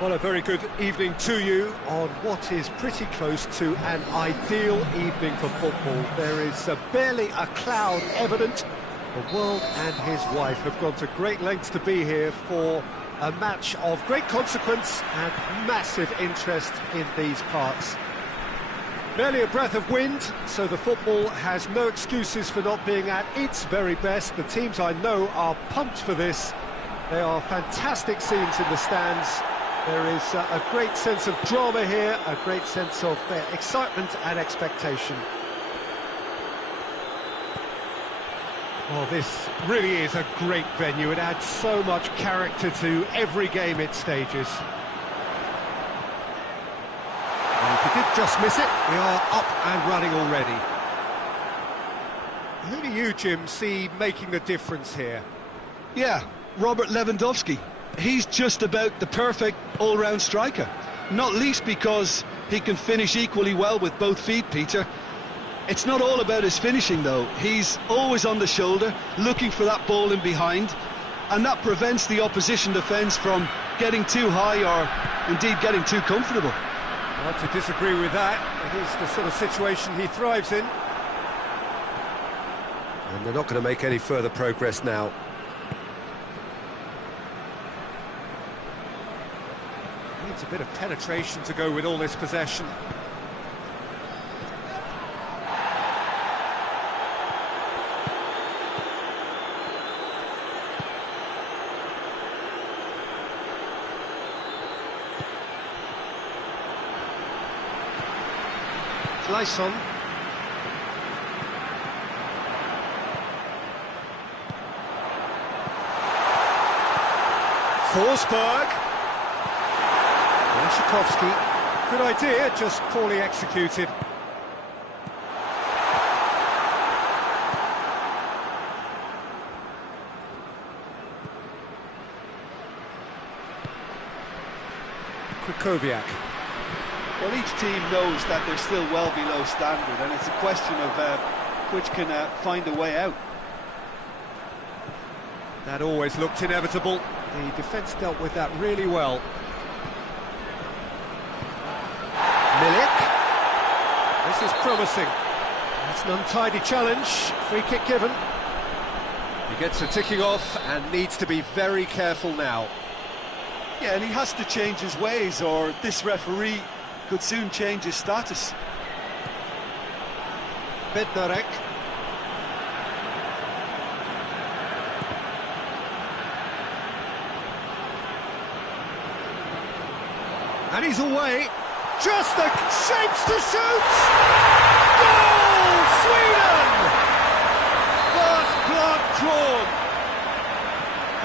Well, a very good evening to you on what is pretty close to an ideal evening for football. There is barely a cloud evident. The world and his wife have gone to great lengths to be here for a match of great consequence and massive interest in these parts. Barely a breath of wind, so the football has no excuses for not being at its very best. The teams I know are pumped for this. There are fantastic scenes in the stands. There is a great sense of drama here, a great sense of excitement and expectation. Well, this really is a great venue. It adds so much character to every game it stages. And if you did just miss it, we are up and running already. Who do you, Jim, see making the difference here? Yeah, Robert Lewandowski. He's just about the perfect all-round striker, not least because he can finish equally well with both feet, Peter. It's not all about his finishing, though. He's always on the shoulder, looking for that ball in behind, and that prevents the opposition defence from getting too high or indeed getting too comfortable. Hard to disagree with that. It is the sort of situation he thrives in. And they're not going to make any further progress now. Needs a bit of penetration to go with all this possession. Lyson. Forsberg. Blashikovsky. Good idea, just poorly executed. Krychowiak. Well, each team knows that they're still well below standard, and it's a question of which can find a way out. That always looked inevitable. The defence dealt with that really well. Milik. This is promising. That's an untidy challenge. Free kick given. He gets a ticking off and needs to be very careful now. Yeah, and he has to change his ways, or this referee could soon change his status. Bednarek. And he's away. Just the shapes to shoot! Goal! Sweden! First blood drawn.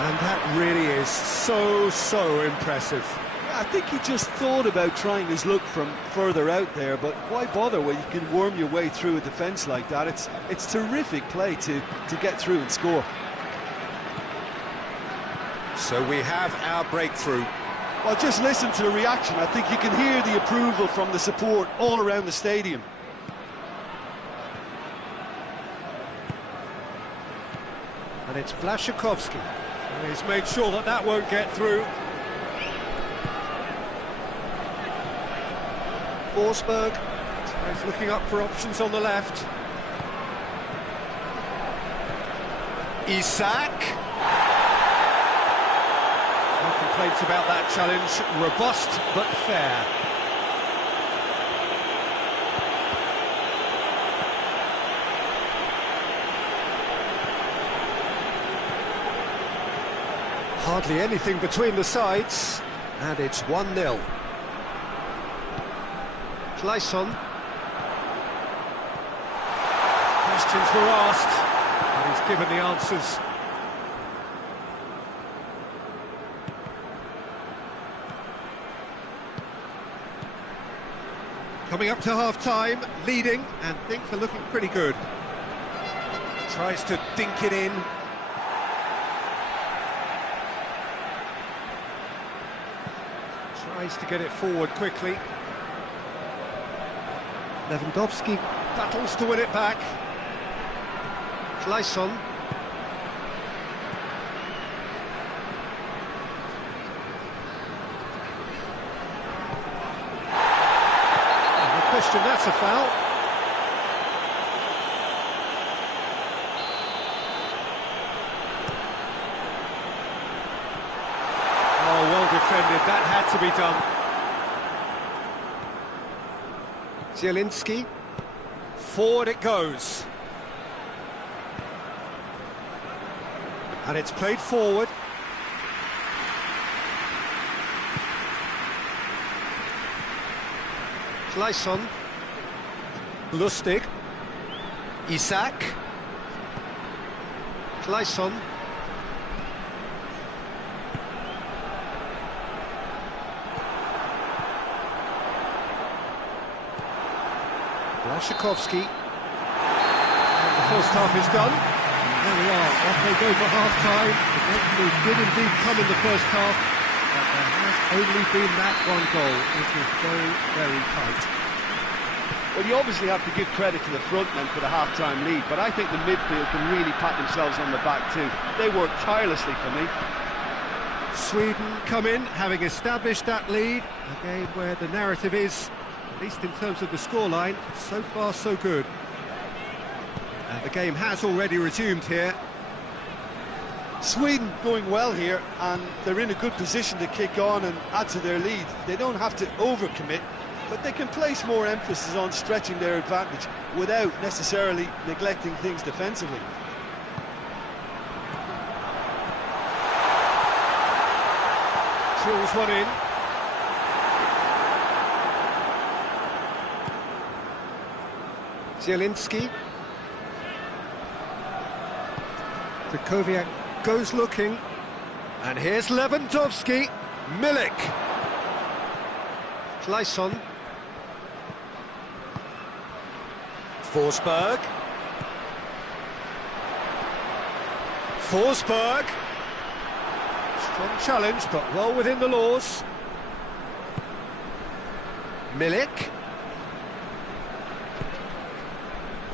And that really is so impressive. I think he just thought about trying his luck from further out there, but why bother when you can worm your way through a defence like that? It's terrific play to get through and score. So we have our breakthrough. Well, just listen to the reaction. I think you can hear the approval from the support all around the stadium. And it's Blashikovsky. He's made sure that that won't get through. Forsberg. He's looking up for options on the left. Isak. No complaints about that challenge. Robust but fair. Hardly anything between the sides, and it's 1-0. Lyson. Questions were asked, and he's given the answers. Coming up to half-time, leading, and things are looking pretty good. Tries to dink it in. Tries to get it forward quickly. Lewandowski battles to win it back. Lyson. that's a foul. Oh, well defended, that had to be done. Zielinski, forward it goes. And it's played forward. Kleisson, Lustig, Isak, Kleisson, Blaszczykowski, and the first half is done. There we are, off they go for half-time. The victory did indeed come in the first half, but there has only been that one goal. It is very, very tight. Well, you obviously have to give credit to the front men for the half-time lead, but I think the midfield can really pat themselves on the back too. They worked tirelessly for me. Sweden come in, having established that lead, a game where the narrative is, at least in terms of the scoreline, so far so good. And the game has already resumed here. Sweden going well here, and they're in a good position to kick on and add to their lead. They don't have to overcommit, but they can place more emphasis on stretching their advantage without necessarily neglecting things defensively. Drills one in. Zielinski. Krychowiak goes looking. And here's Lewandowski. Milik. Kleisson. Forsberg. Forsberg. Strong challenge, but well within the laws. Milik.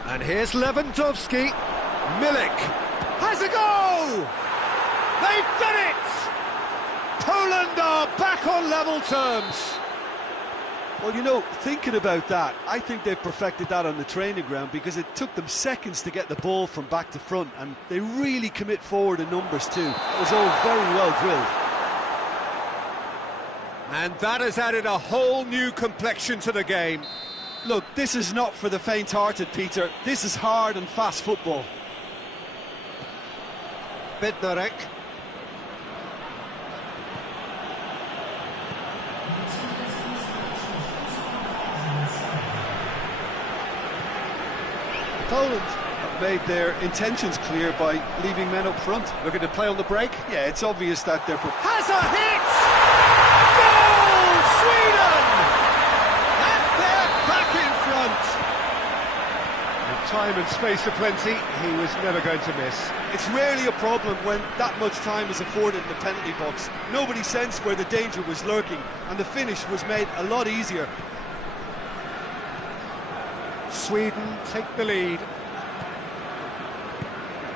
And here's Lewandowski. Milik has a goal! They've done it! Poland are back on level terms. Well, you know, thinking about that, I think they've perfected that on the training ground because it took them seconds to get the ball from back to front, and they really commit forward in numbers too. It was all very well drilled. And that has added a whole new complexion to the game. Look, this is not for the faint-hearted, Peter. This is hard and fast football. Bednarek. Poland have made their intentions clear by leaving men up front. Looking to play on the break. Yeah, it's obvious that they're... Has a hit! Goal, Sweden! And they're back in front. With time and space aplenty, he was never going to miss. It's rarely a problem when that much time is afforded in the penalty box. Nobody sensed where the danger was lurking, and the finish was made a lot easier. Sweden take the lead.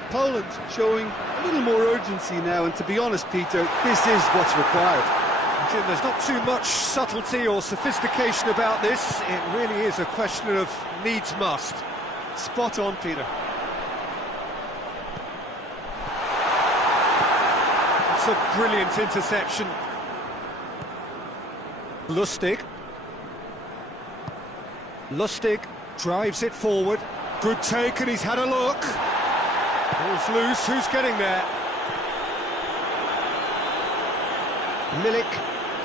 Poland showing a little more urgency now, and to be honest, Peter, this is what's required. Jim, there's not too much subtlety or sophistication about this. It really is a question of needs must. Spot on, Peter. It's a brilliant interception. Lustig. Lustig drives it forward. Good take, and he's had a look. Ball's loose, who's getting there? Milik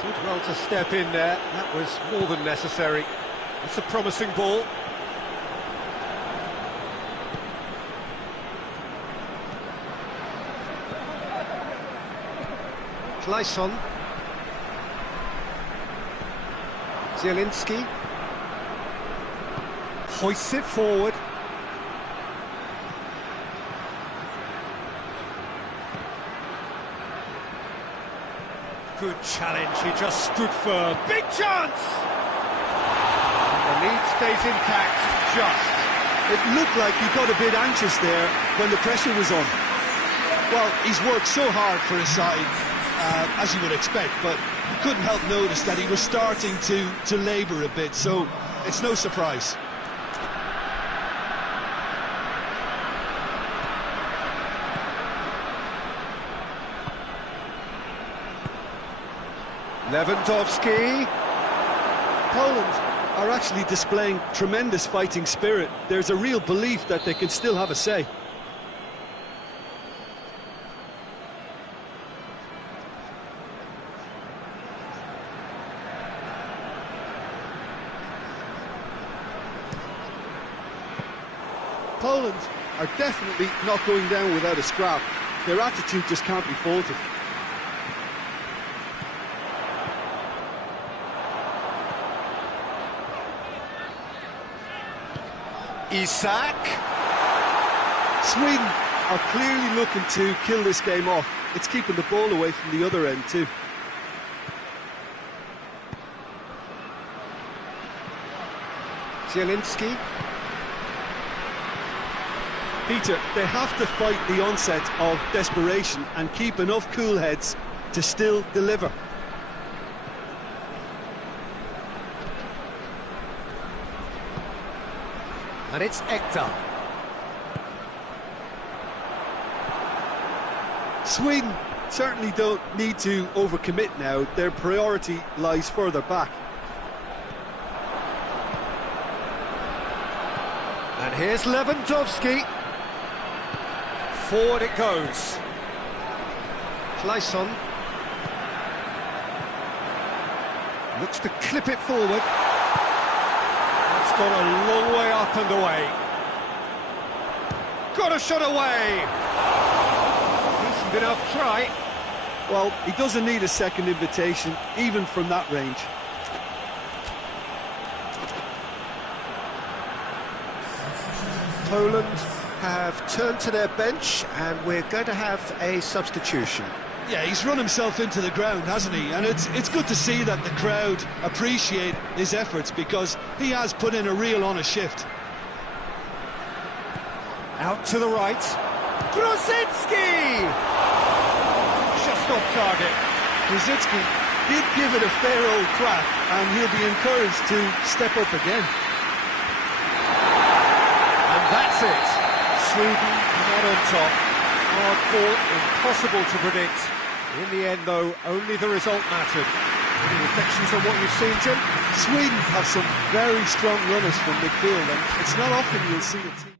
did well to step in there. That was more than necessary. It's a promising ball. Kleisson. Zielinski. Hoists it forward. Good challenge, he just stood firm. Big chance! The lead stays intact, just. It looked like he got a bit anxious there when the pressure was on. Well, he's worked so hard for his side, as you would expect, but you couldn't help notice that he was starting to labour a bit, so it's no surprise. Lewandowski. Poland are actually displaying tremendous fighting spirit. There's a real belief that they can still have a say. Poland are definitely not going down without a scrap. Their attitude just can't be faulted. Isak. Sweden are clearly looking to kill this game off. It's keeping the ball away from the other end too. Zielinski. Peter, they have to fight the onset of desperation and keep enough cool heads to still deliver. And it's Ekdal. Sweden certainly don't need to overcommit now. Their priority lies further back. And here's Lewandowski. Forward it goes. Clayson. Looks to clip it forward. It's gone a long way up and away. Got a shot away. Decent enough try. Well, he doesn't need a second invitation, even from that range. Poland have turned to their bench, and we're going to have a substitution. Yeah, he's run himself into the ground, hasn't he? And it's good to see that the crowd appreciate his efforts, because he has put in a real honest shift. Out to the right. Grosicki! Just off target. Grosicki did give it a fair old crack, and he'll be encouraged to step up again. And that's it. Sweden not on top. Hard fought, impossible to predict. In the end, though, only the result mattered. Any reflections on what you've seen, Jim? Sweden have some very strong runners from midfield, and it's not often you'll see a team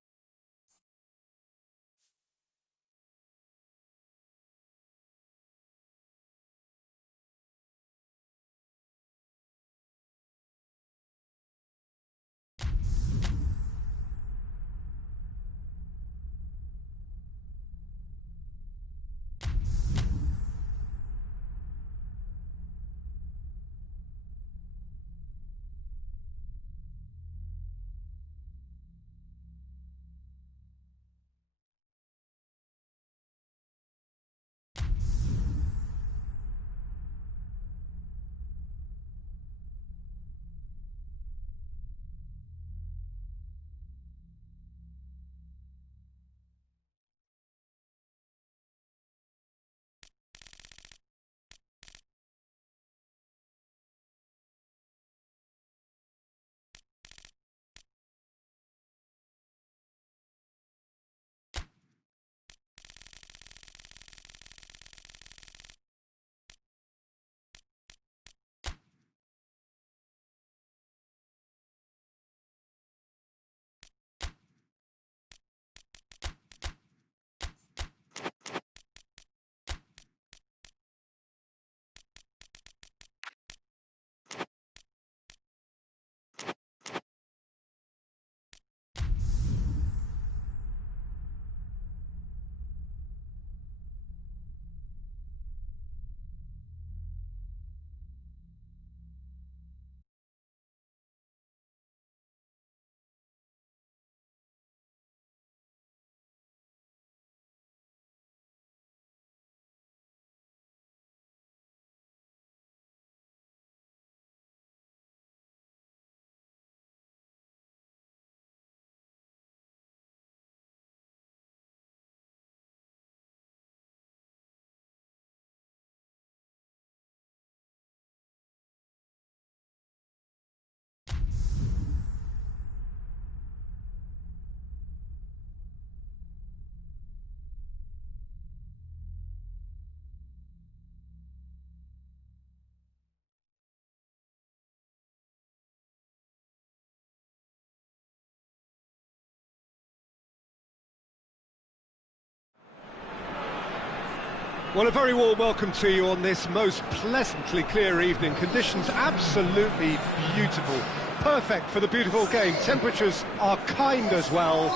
Well, a very warm welcome to you on this most pleasantly clear evening. Conditions absolutely beautiful. Perfect for the beautiful game. Temperatures are kind as well.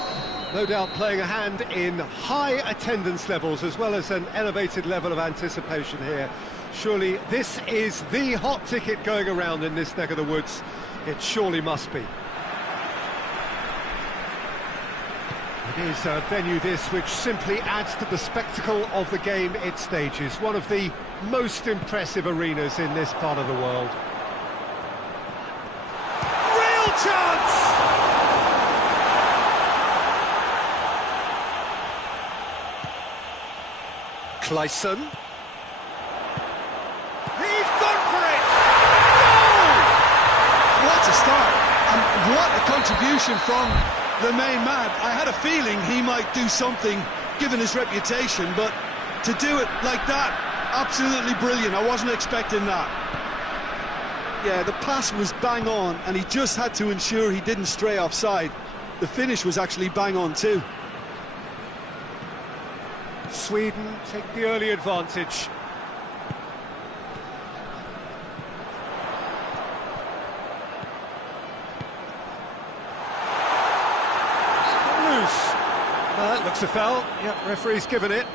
No doubt playing a hand in high attendance levels as well as an elevated level of anticipation here. Surely this is the hot ticket going around in this neck of the woods. It surely must be. It is a venue this which simply adds to the spectacle of the game it stages. One of the most impressive arenas in this part of the world. Real chance! Clayson. He's gone for it! Goal! What a start, and what a contribution from the main man. I had a feeling he might do something, given his reputation, but to do it like that, absolutely brilliant. I wasn't expecting that. Yeah, the pass was bang on, and he just had to ensure he didn't stray offside. The finish was actually bang on too. Sweden take the early advantage. Looks a foul. Yep, referee's given it.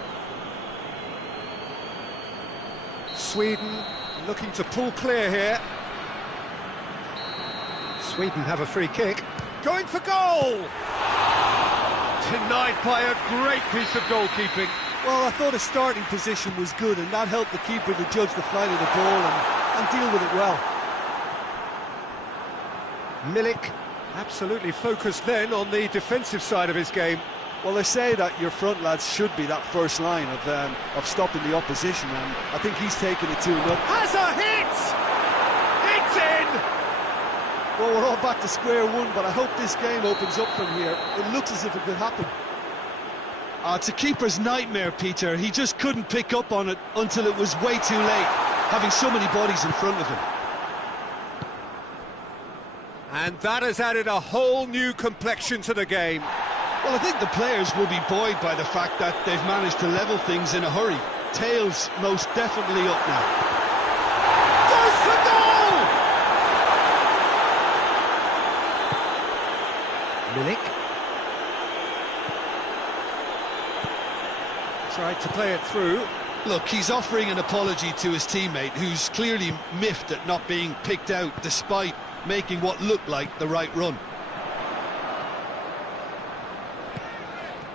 Sweden looking to pull clear here. Sweden have a free kick. Going for goal! Denied by a great piece of goalkeeping. Well, I thought his starting position was good, and that helped the keeper to judge the flight of the ball and deal with it well. Milik absolutely focused then on the defensive side of his game. Well, they say that your front lads should be that first line of stopping the opposition, and I think he's taken it to another. Has a hit! It's in! Well, we're all back to square one, but I hope this game opens up from here. It looks as if it could happen. It's a keeper's nightmare, Peter. He just couldn't pick up on it until it was way too late, having so many bodies in front of him. And that has added a whole new complexion to the game. Well, I think the players will be buoyed by the fact that they've managed to level things in a hurry. Tails most definitely up now. Goes for goal! Milik. Tried to play it through. Look, he's offering an apology to his teammate, who's clearly miffed at not being picked out despite making what looked like the right run.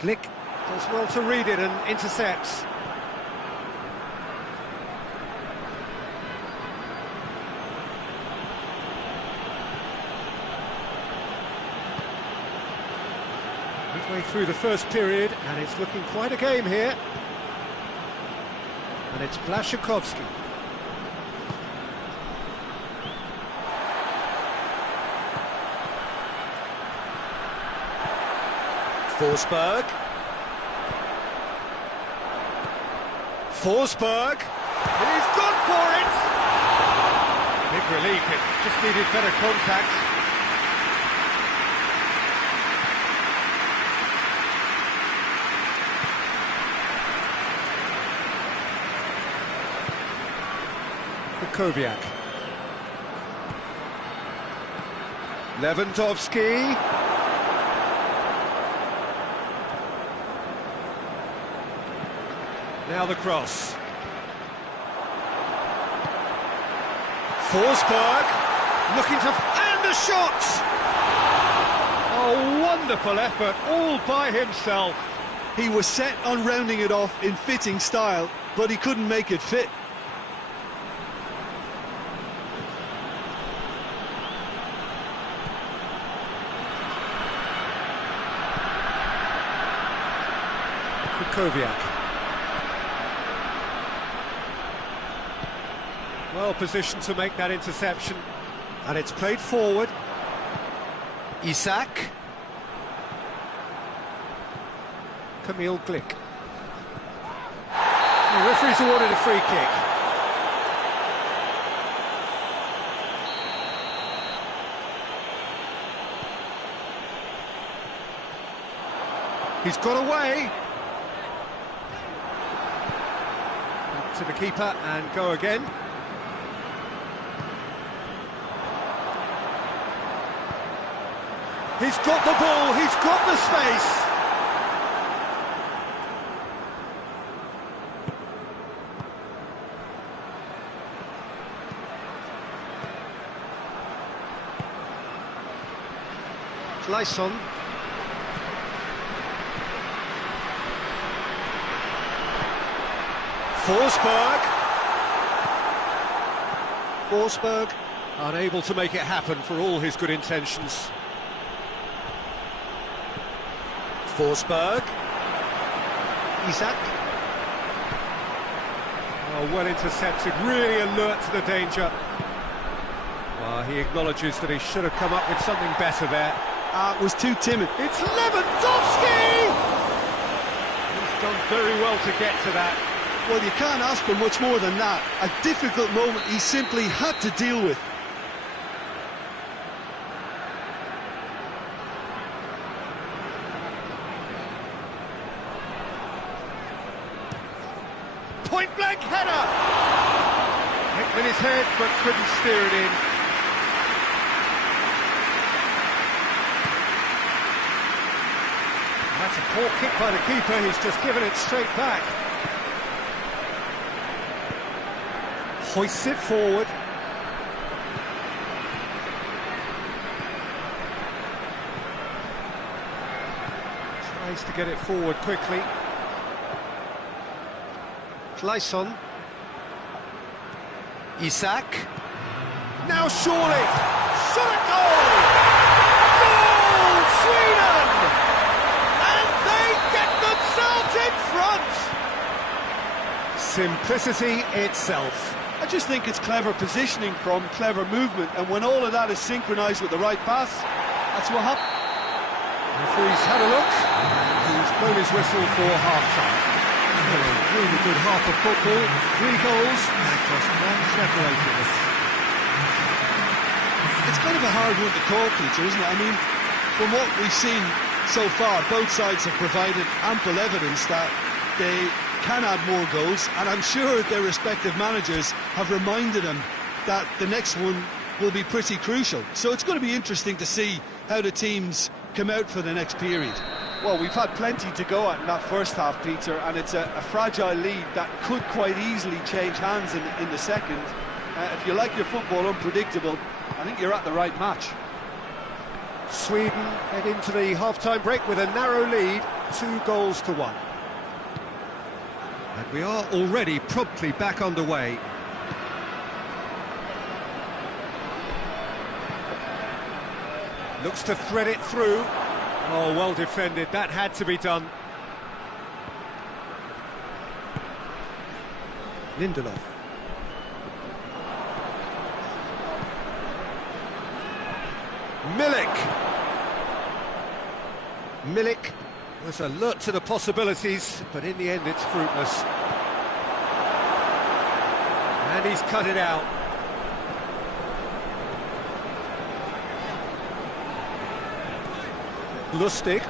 Glick does well to read it and intercepts. Midway through the first period, and it's looking quite a game here. And it's Blaszczykowski. Forsberg. Forsberg. He's gone for it! Big relief, it just needed better contact. Kukoviak. Lewandowski. Now the cross. Forsberg looking to... and a shot! A wonderful effort, all by himself. He was set on rounding it off in fitting style, but he couldn't make it fit. Kukoviak. Well positioned to make that interception, and it's played forward. Isak. Kamil Glick. The referee's awarded a free kick. He's got away. Back to the keeper and go again. He's got the ball, he's got the space. Gleison. Forsberg unable to make it happen for all his good intentions. Forsberg. Isak. Oh, well intercepted, really alert to the danger. Well, he acknowledges that he should have come up with something better there. It was too timid. It's Lewandowski! He's done very well to get to that. Well, you can't ask for much more than that. A difficult moment he simply had to deal with. Point-blank header! Hit with his head, but couldn't steer it in. That's a poor kick by the keeper, he's just given it straight back. Hoists it forward. Tries to get it forward quickly. Gleison. Isak. Now surely! Shot a goal! Goal! Sweden! And they get themselves in front! Simplicity itself. I just think it's clever positioning from clever movement, and when all of that is synchronised with the right pass, that's what happened. Referee's had a look, and he's blown his whistle for half-time. So a really good half of football, 3 goals, and just one separating us. It's kind of a hard one to call, Peter, isn't it? I mean, from what we've seen so far, both sides have provided ample evidence that they can add more goals, and I'm sure their respective managers have reminded them that the next one will be pretty crucial. So it's going to be interesting to see how the teams come out for the next period. Well, we've had plenty to go at in that first half, Peter, and it's a fragile lead that could quite easily change hands in the second. If you like your football unpredictable, I think you're at the right match. Sweden head into the half-time break with a narrow lead, 2-1. And we are already promptly back underway. Looks to thread it through. Oh, well defended, that had to be done. Lindelof. Milik was alert to the possibilities, but in the end it's fruitless. And he's cut it out. Lustig.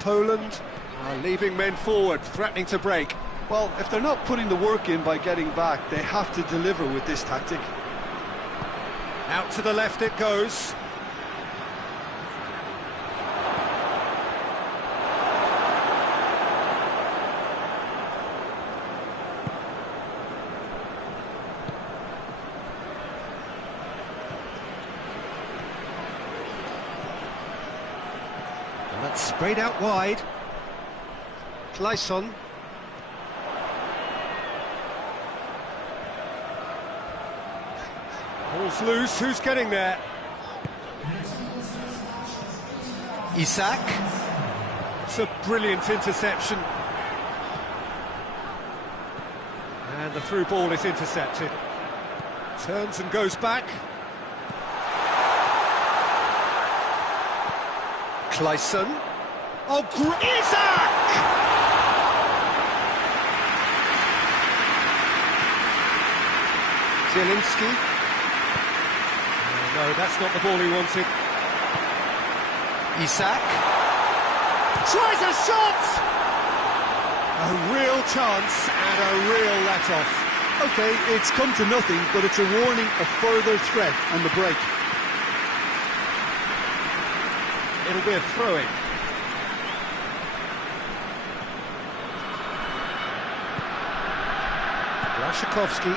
Poland are leaving men forward, threatening to break. Well, if they're not putting the work in by getting back, they have to deliver with this tactic. Out to the left it goes. And that's sprayed out wide. Gleison. Ball's loose, who's getting there? Isak. It's a brilliant interception. And the through ball is intercepted. Turns and goes back. Gleison. Oh, Isak! Zielinski. No, that's not the ball he wanted. Isak tries a shot! A real chance and a real let-off. OK, it's come to nothing, but it's a warning of further threat on the break. It'll be a throw-in. Blaszczykowski.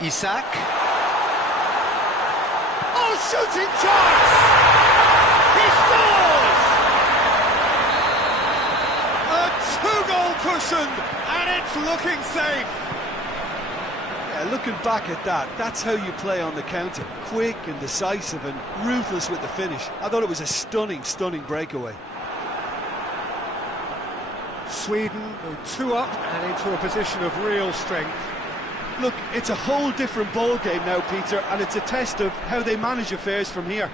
Isak. Oh, shooting chance! He scores! A two-goal cushion, and it's looking safe. Yeah, looking back at that, that's how you play on the counter. Quick and decisive and ruthless with the finish. I thought it was a stunning, stunning breakaway. Sweden go 2 up and into a position of real strength. Look, it's a whole different ball game now, Peter, and it's a test of how they manage affairs from here.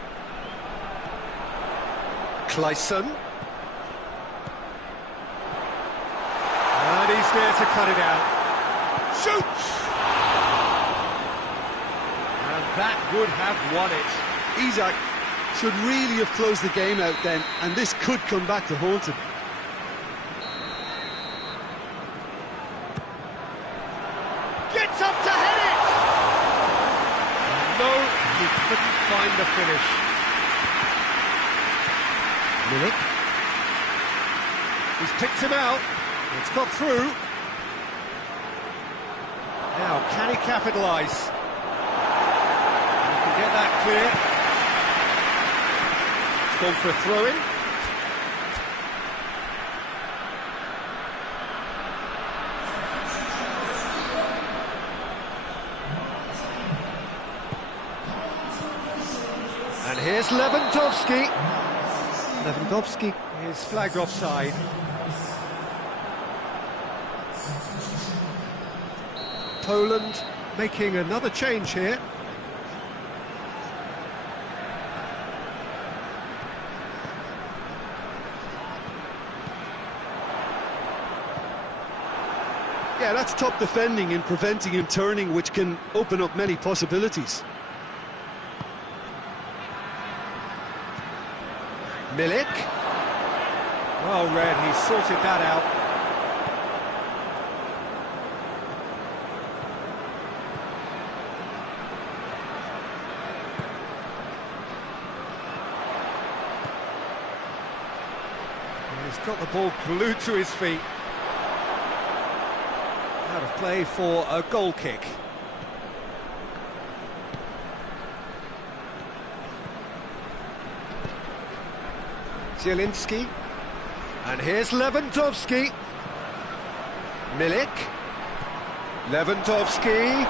Clayson. And he's there to cut it out. Shoots! And that would have won it. Isak should really have closed the game out then, and this could come back to haunt him. Gets up to head it! No, he couldn't find the finish. Milik. He's picked him out. It's got through. Now, can he capitalise? He can get that clear. It's gone for a throw-in. And here's Lewandowski. Lewandowski is flagged offside. Poland making another change here. Yeah, that's top defending and preventing him turning, which can open up many possibilities. Milik. Well read, he sorted that out. He's got the ball glued to his feet. Out of play for a goal kick. Zielinski. And here's Lewandowski. Milik. Lewandowski.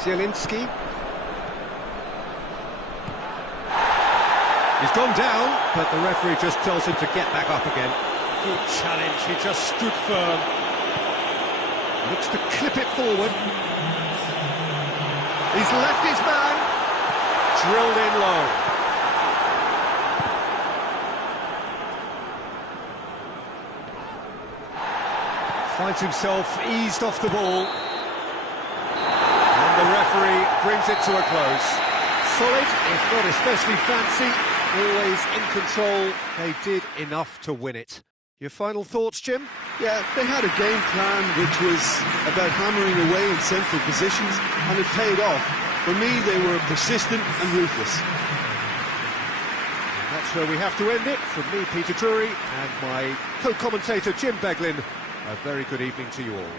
Zielinski. He's gone down, but the referee just tells him to get back up again. Good challenge, he just stood firm. Looks to clip it forward. He's left his man. Drilled in low. Finds himself eased off the ball. And the referee brings it to a close. Solid, if not especially fancy, always in control. They did enough to win it. Your final thoughts, Jim? Yeah, they had a game plan which was about hammering away in central positions, and it paid off. For me, they were persistent and ruthless. That's where we have to end it. From me, Peter Drury, and my co-commentator, Jim Beglin, a very good evening to you all.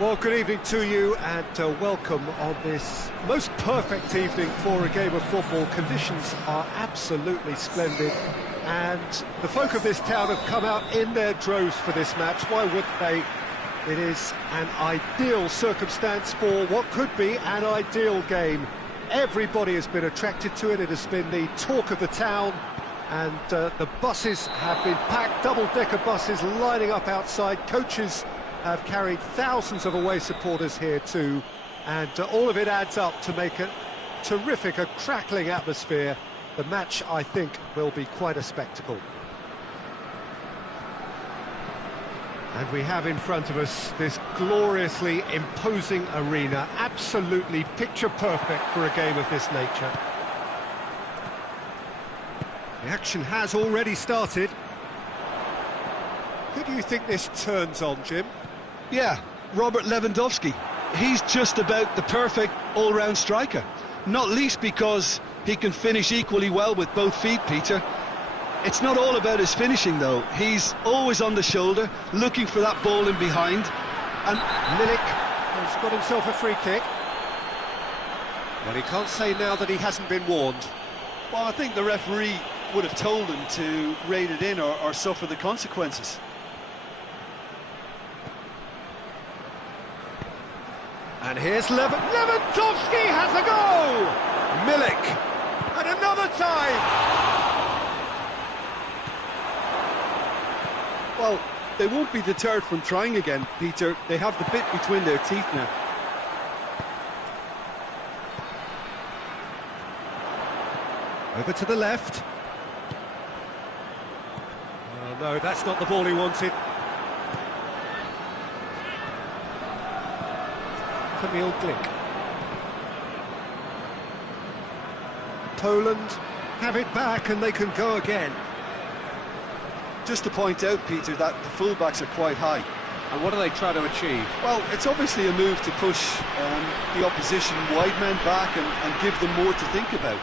Well, good evening to you and welcome on this most perfect evening for a game of football. Conditions are absolutely splendid and the folk of this town have come out in their droves for this match. Why wouldn't they? It is an ideal circumstance for what could be an ideal game. Everybody has been attracted to it. It has been the talk of the town and the buses have been packed, double-decker buses lining up outside. Coaches have carried thousands of away supporters here too, and all of it adds up to make a terrific, a crackling atmosphere. The match, I think, will be quite a spectacle. And we have in front of us this gloriously imposing arena, absolutely picture perfect for a game of this nature. The action has already started. Who do you think this turns on, Jim? Yeah, Robert Lewandowski. He's just about the perfect all-round striker. Not least because he can finish equally well with both feet, Peter. It's not all about his finishing, though. He's always on the shoulder, looking for that ball in behind. And Milik has got himself a free kick. Well, he can't say now that he hasn't been warned. Well, I think the referee would have told him to rein it in or suffer the consequences. And here's Lewandowski has a goal! Milik, and another time! Well, they won't be deterred from trying again, Peter. They have the bit between their teeth now. Over to the left. Oh no, that's not the ball he wanted. Kamil Glik. Poland have it back and they can go again. Just to point out, Peter, that the fullbacks are quite high. And what do they try to achieve? Well, it's obviously a move to push the opposition wide men back and give them more to think about.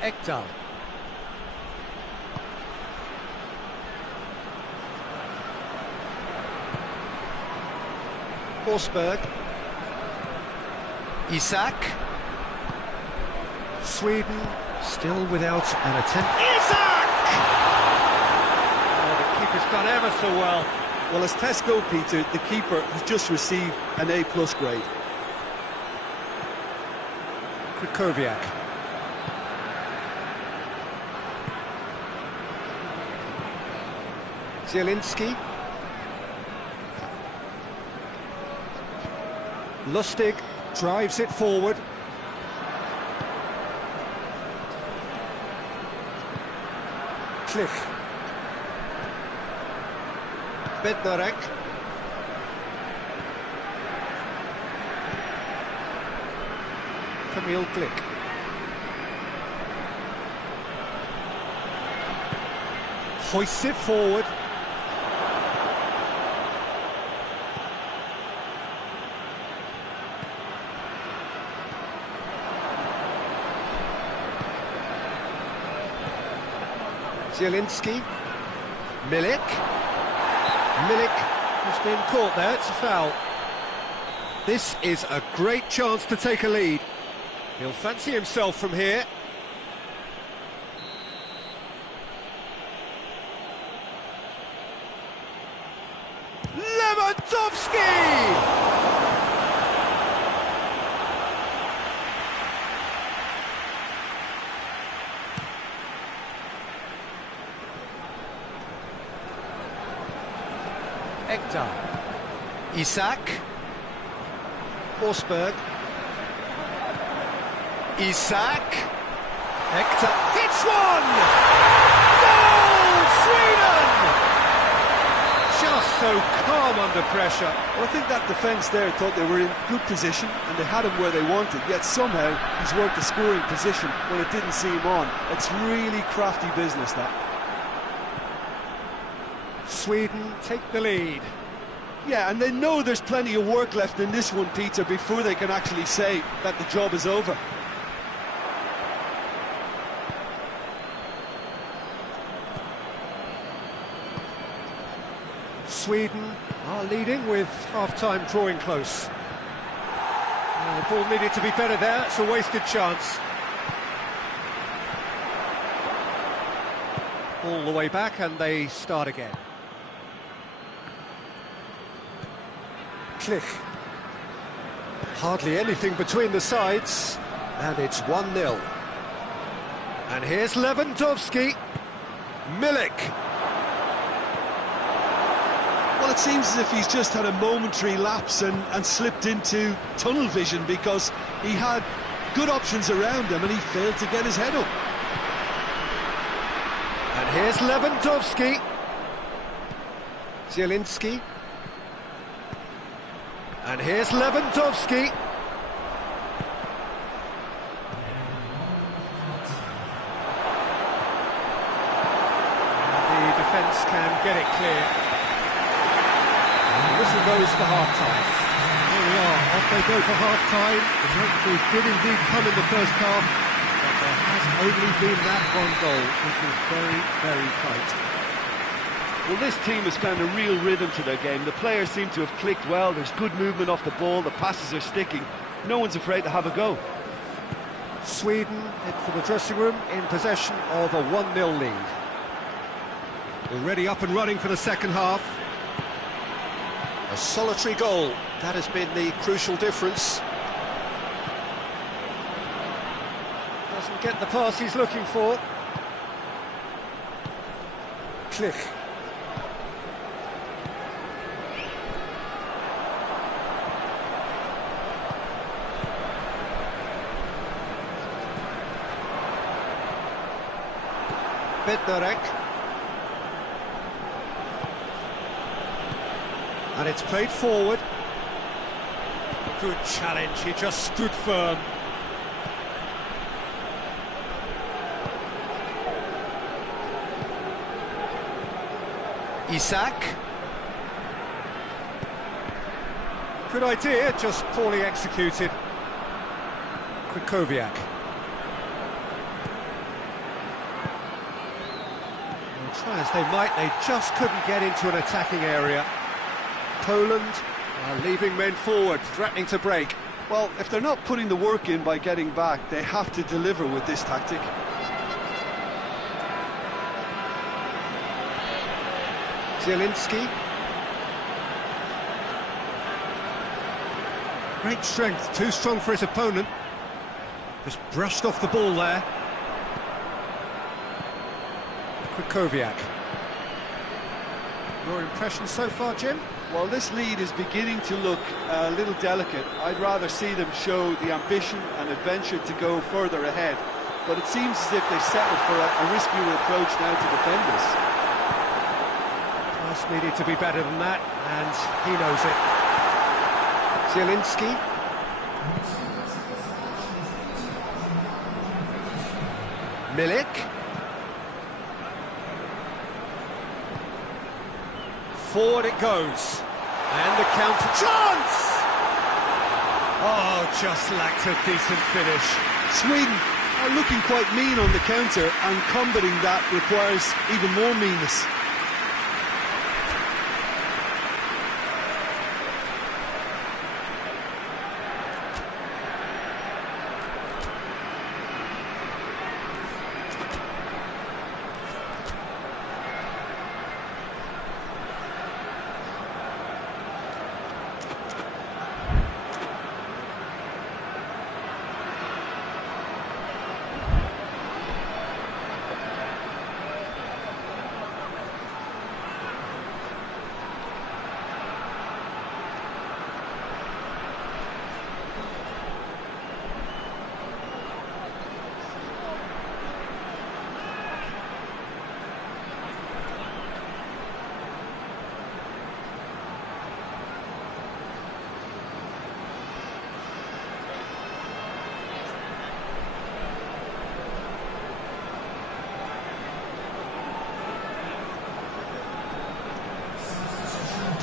Ekdal. Forsberg. Isak. Sweden still without an attempt. Isak! Oh, the keeper's done ever so well. Well, as tests go, Peter, the keeper has just received an A+ grade. Krychowiak. Zielinski. Lustig drives it forward. Klich. Bednarek. Kamil Klich. Hoists it forward. Zielinski. Milik. Milik has been caught there, it's a foul. This is a great chance to take a lead. He'll fancy himself from here. Lewandowski! Ekdal. Isak. Forsberg. Isak. Ekdal hits one! Goal! Sweden! Just so calm under pressure. Well, I think that defence there thought they were in good position and they had him where they wanted, yet somehow he's worked the scoring position when it didn't see him on. It's really crafty business, that. Sweden take the lead. Yeah, and they know there's plenty of work left in this one, Peter, before they can actually say that the job is over. Sweden are leading with half-time drawing close. The ball needed to be better there, it's a wasted chance. All the way back and they start again. Klich. Hardly anything between the sides, and it's 1-0. And here's Lewandowski. Milik. Well, it seems as if he's just had a momentary lapse and slipped into tunnel vision, because he had good options around him and he failed to get his head up. And here's Lewandowski. Zielinski. And here's Lewandowski. The defence can get it clear. The whistle goes for half-time. Here we are, off they go for half-time. The breakthrough did indeed come in the first half, but there has only been that one goal, which was very, very tight. Well, this team has found a real rhythm to their game. The players seem to have clicked well. There's good movement off the ball. The passes are sticking. No one's afraid to have a go. Sweden head for the dressing room in possession of a 1-0 lead. Already up and running for the second half. A solitary goal, that has been the crucial difference. Doesn't get the pass he's looking for. Klich. Bednarek. And it's played forward. Good challenge, he just stood firm. Isak. Good idea, just poorly executed. Krychowiak. Try as they might, they just couldn't get into an attacking area. Poland are leaving men forward, threatening to break. Well, if they're not putting the work in by getting back, they have to deliver with this tactic. Zielinski. Great strength, too strong for his opponent. Just brushed off the ball there. Krychowiak. Your impression so far, Jim? Well, this lead is beginning to look a little delicate. I'd rather see them show the ambition and adventure to go further ahead. But it seems as if they settled for a riskier approach now to defend this. Pass needed to be better than that, and he knows it. Zielinski. Milik. Forward it goes, and the counter chance! Oh, just lacked a decent finish. Sweden are looking quite mean on the counter, and combating that requires even more meanness.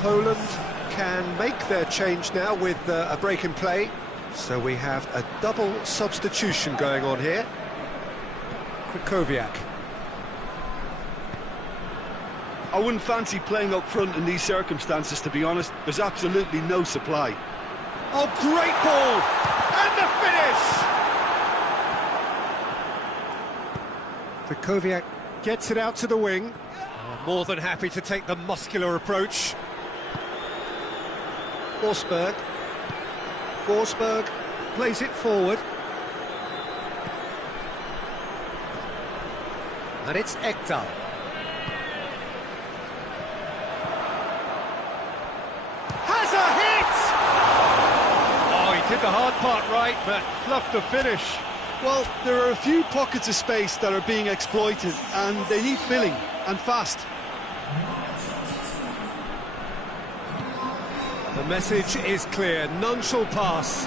Poland can make their change now with a break in play. So we have a double substitution going on here. Krychowiak. I wouldn't fancy playing up front in these circumstances, to be honest. There's absolutely no supply. Oh, great ball! And the finish! Krychowiak gets it out to the wing. Oh, more than happy to take the muscular approach. Forsberg. Forsberg plays it forward. And it's Ekdal. Has a hit! Oh, he did the hard part right, but fluffed the finish. Well, there are a few pockets of space that are being exploited, and they need filling, and fast. The message is clear, none shall pass.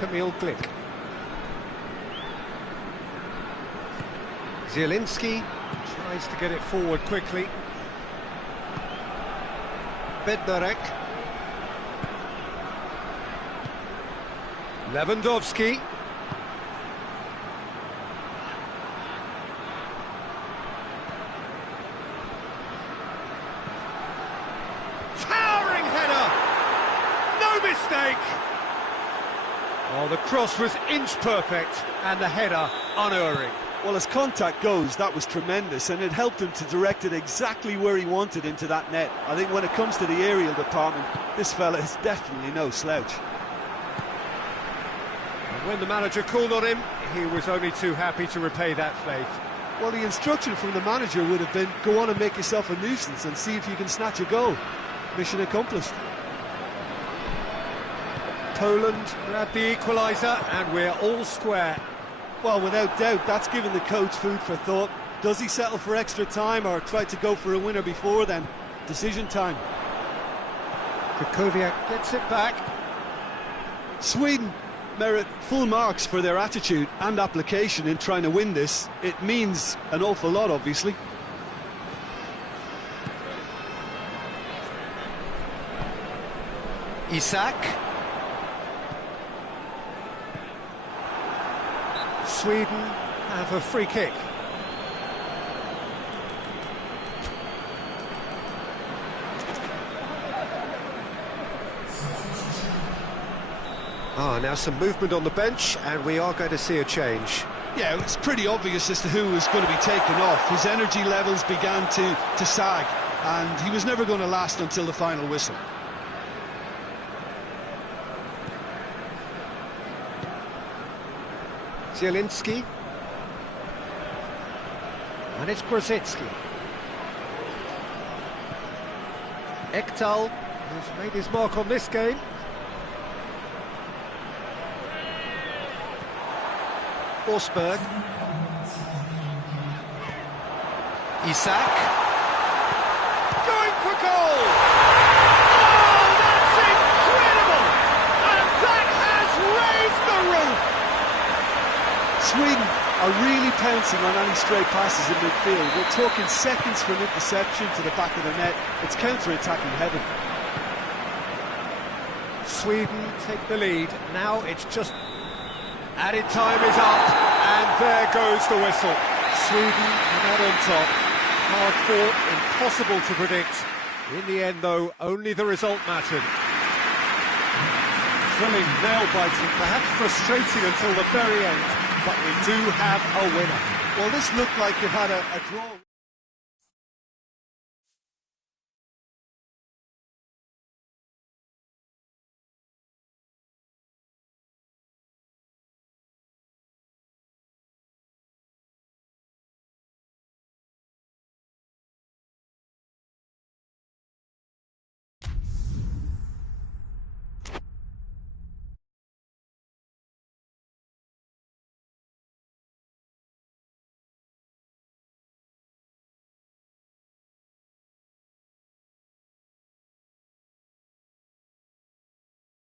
Kamil Glik. Zielinski tries to get it forward quickly. Bednarek. Lewandowski. Towering header! No mistake! Oh, the cross was inch perfect and the header unerring. Well, as contact goes, that was tremendous, and it helped him to direct it exactly where he wanted into that net. I think when it comes to the aerial department, this fella is definitely no slouch. When the manager called on him, he was only too happy to repay that faith. Well, the instruction from the manager would have been, go on and make yourself a nuisance and see if you can snatch a goal. Mission accomplished. Poland grabbed the equaliser, and we're all square. Well, without doubt, that's given the coach food for thought. Does he settle for extra time or try to go for a winner before then? Decision time. Krychowiak gets it back. Sweden merit full marks for their attitude and application in trying to win this. It means an awful lot, obviously. Isak. Sweden have a free kick. Now some movement on the bench, and we are going to see a change. Yeah, it's pretty obvious as to who was going to be taken off. His energy levels began to sag, and he was never going to last until the final whistle. Zielinski. And it's Grosicki. Ekdal, who's made his mark on this game. Forsberg. Isak. Going for goal! Oh, that's incredible! And that has raised the roof! Sweden are really pouncing on any stray passes in midfield. We're talking seconds from interception to the back of the net. It's counter-attacking heaven. Sweden take the lead. Now it's just... Added time is up, and there goes the whistle. Sweden are out on top. Hard fought, impossible to predict. In the end, though, only the result mattered. Thrilling, nail-biting, perhaps frustrating until the very end, but we do have a winner. Well, this looked like it had a draw.